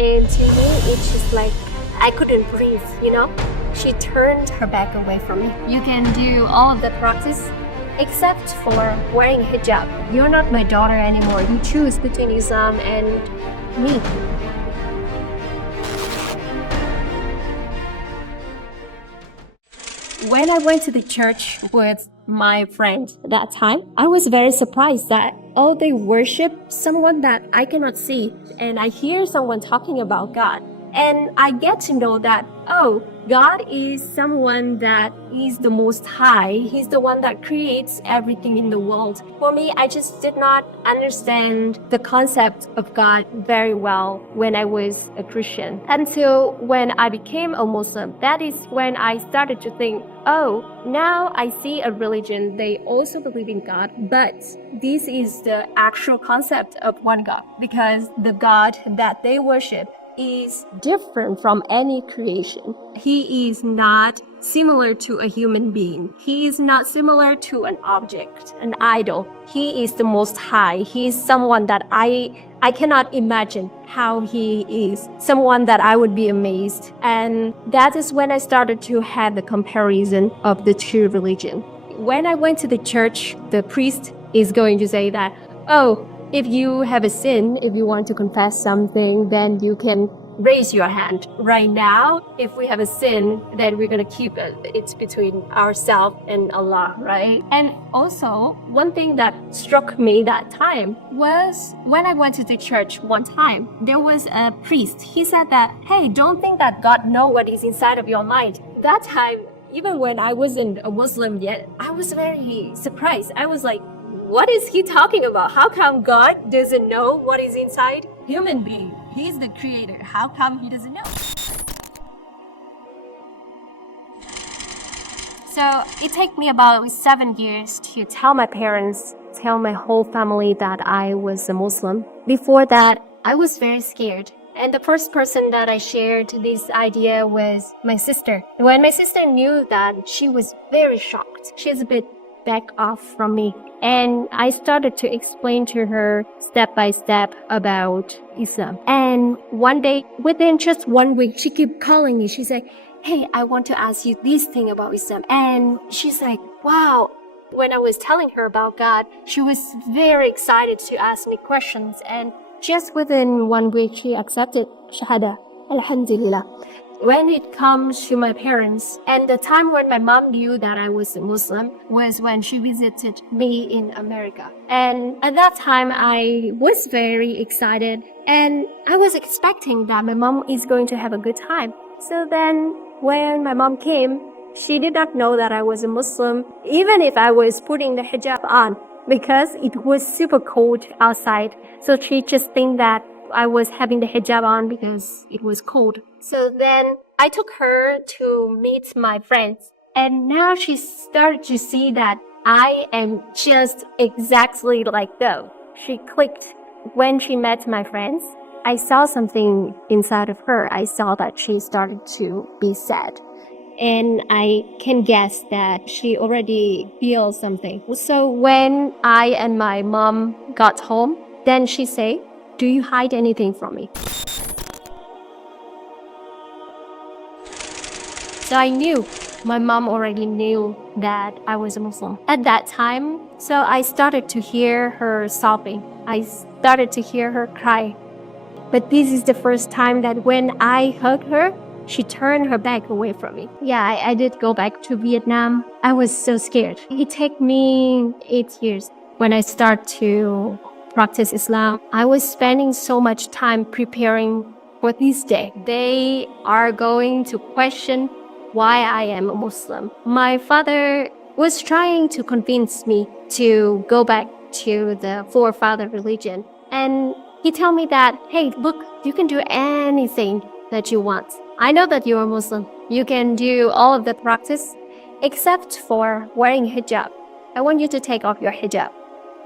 And to me, it's just like I couldn't breathe, you know? She turned her back away from me. You can do all of the practice except for wearing hijab. You're not my daughter anymore. You choose between Islam and me. When I went to the church with my friend that time, I was very surprised that they worship someone that I cannot see. And I hear someone talking about God. And I get to know that, God is someone that is the most high. He's the one that creates everything in the world. For me, I just did not understand the concept of God very well when I was a Christian. Until when I became a Muslim, that is when I started to think, now I see a religion, they also believe in God, but this is the actual concept of one God, because the God that they worship is different from any creation. He is not similar to a human being. He is not similar to an object, an idol. He is the most high. He is someone that I cannot imagine how he is, someone that I would be amazed. And that is when I started to have the comparison of the two religions. When I went to the church, the priest is going to say that, if you have a sin, if you want to confess something, then you can raise your hand. Right now, if we have a sin, then we're going to keep it. It's between ourselves and Allah, right? And also, one thing that struck me that time was when I went to the church one time, there was a priest. He said that, hey, don't think that God knows what is inside of your mind. That time, even when I wasn't a Muslim yet, I was very surprised. I was like, what is he talking about? How come God doesn't know what is inside human being? He's the creator. How come he doesn't know? So it took me about 7 years to tell my parents, tell my whole family that I was a Muslim. Before that, I was very scared. And the first person that I shared this idea was my sister. When my sister knew that, she was very shocked. She's a bit back off from me. And I started to explain to her step by step about Islam. And one day, within just 1 week, she kept calling me. She's like, hey, I want to ask you this thing about Islam. And she's like, wow. When I was telling her about God, she was very excited to ask me questions. And just within 1 week, she accepted Shahada. Alhamdulillah. When it comes to my parents, and the time when my mom knew that I was a Muslim was when she visited me in America. And at that time, I was very excited, and I was expecting that my mom is going to have a good time. So then, when my mom came, she did not know that I was a Muslim, even if I was putting the hijab on, because it was super cold outside. So she just think that I was having the hijab on because it was cold. So then I took her to meet my friends. And now she started to see that I am just exactly like them. She clicked. When she met my friends, I saw something inside of her. I saw that she started to be sad. And I can guess that she already feels something. So when I and my mom got home, then she said, do you hide anything from me? So I knew, my mom already knew that I was a Muslim. At that time, so I started to hear her sobbing. I started to hear her cry. But this is the first time that when I hugged her, she turned her back away from me. Yeah, I did go back to Vietnam. I was so scared. It took me 8 years when I started to practice Islam. I was spending so much time preparing for this day. They are going to question why I am a Muslim. My father was trying to convince me to go back to the forefather religion. And he told me that, hey, look, you can do anything that you want. I know that you're a Muslim. You can do all of the practice except for wearing hijab. I want you to take off your hijab.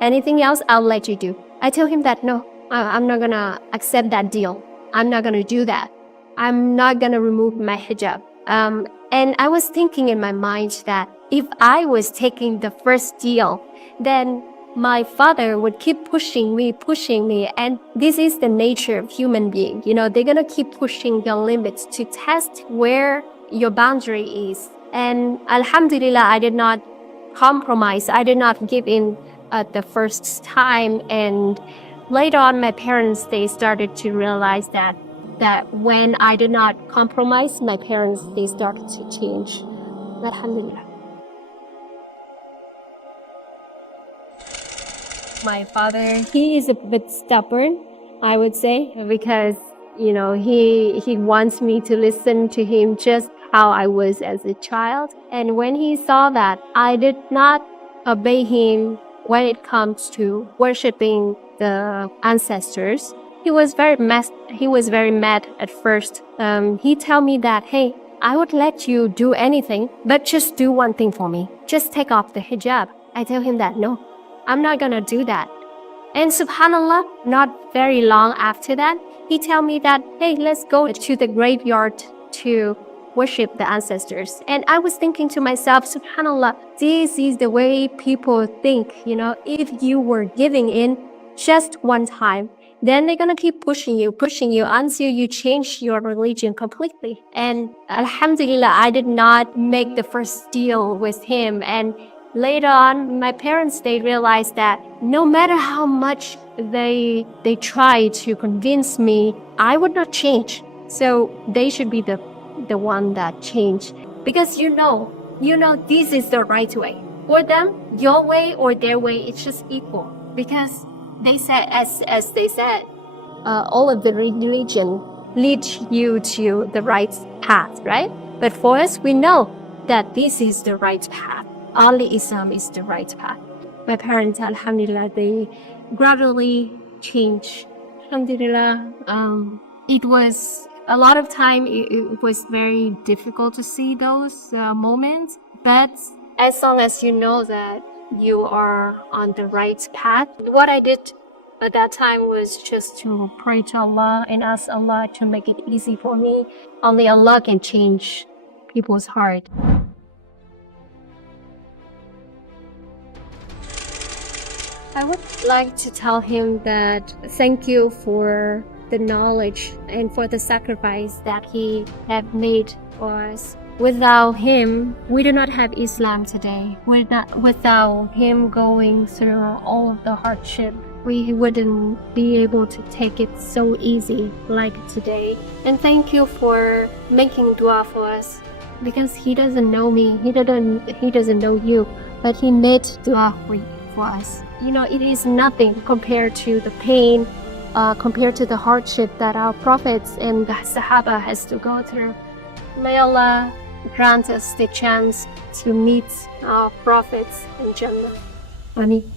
Anything else, I'll let you do. I tell him that, no, I'm not gonna accept that deal. I'm not gonna do that. I'm not gonna remove my hijab. And I was thinking in my mind that if I was taking the first deal, then my father would keep pushing me. And this is the nature of human being. They're gonna keep pushing your limits to test where your boundary is. And Alhamdulillah, I did not compromise. I did not give in at the first time. And later on, my parents, they started to realize that when I did not compromise, my parents, they started to change. Alhamdulillah. My father, he is a bit stubborn, I would say, because he wants me to listen to him just how I was as a child. And when he saw that I did not obey him when it comes to worshiping the ancestors, he was very mad at first. He told me that, hey, I would let you do anything, but just do one thing for me. Just take off the hijab. I tell him that, no, I'm not gonna do that. And subhanallah, not very long after that, he tell me that, hey, let's go to the graveyard to worship the ancestors. And I was thinking to myself, subhanallah, this is the way people think. If you were giving in just one time, then they're gonna keep pushing you until you change your religion completely. And alhamdulillah, I did not make the first deal with him. And later on, my parents, they realized that no matter how much they try to convince me, I would not change. So they should be the one that changed. Because this is the right way. For them, your way or their way, it's just equal. Because they said, as they said, all of the religion lead you to the right path, right? But for us, we know that this is the right path. Only Islam is the right path. My parents, alhamdulillah, they gradually changed. Alhamdulillah, it was a lot of time. It was very difficult to see those moments. But as long as you know that you are on the right path, what I did at that time was just to pray to Allah and ask Allah to make it easy for me. Only Allah can change people's heart. I would like to tell him that thank you for the knowledge and for the sacrifice that he have made for us. Without him, we do not have Islam today. Without him going through all of the hardship, we wouldn't be able to take it so easy like today. And thank you for making dua for us, because he doesn't know me, he doesn't know you, but he made dua for us. It is nothing compared to the pain, compared to the hardship that our prophets and the Sahaba has to go through. May Allah grant us the chance to meet our prophets in Jannah. Ameen.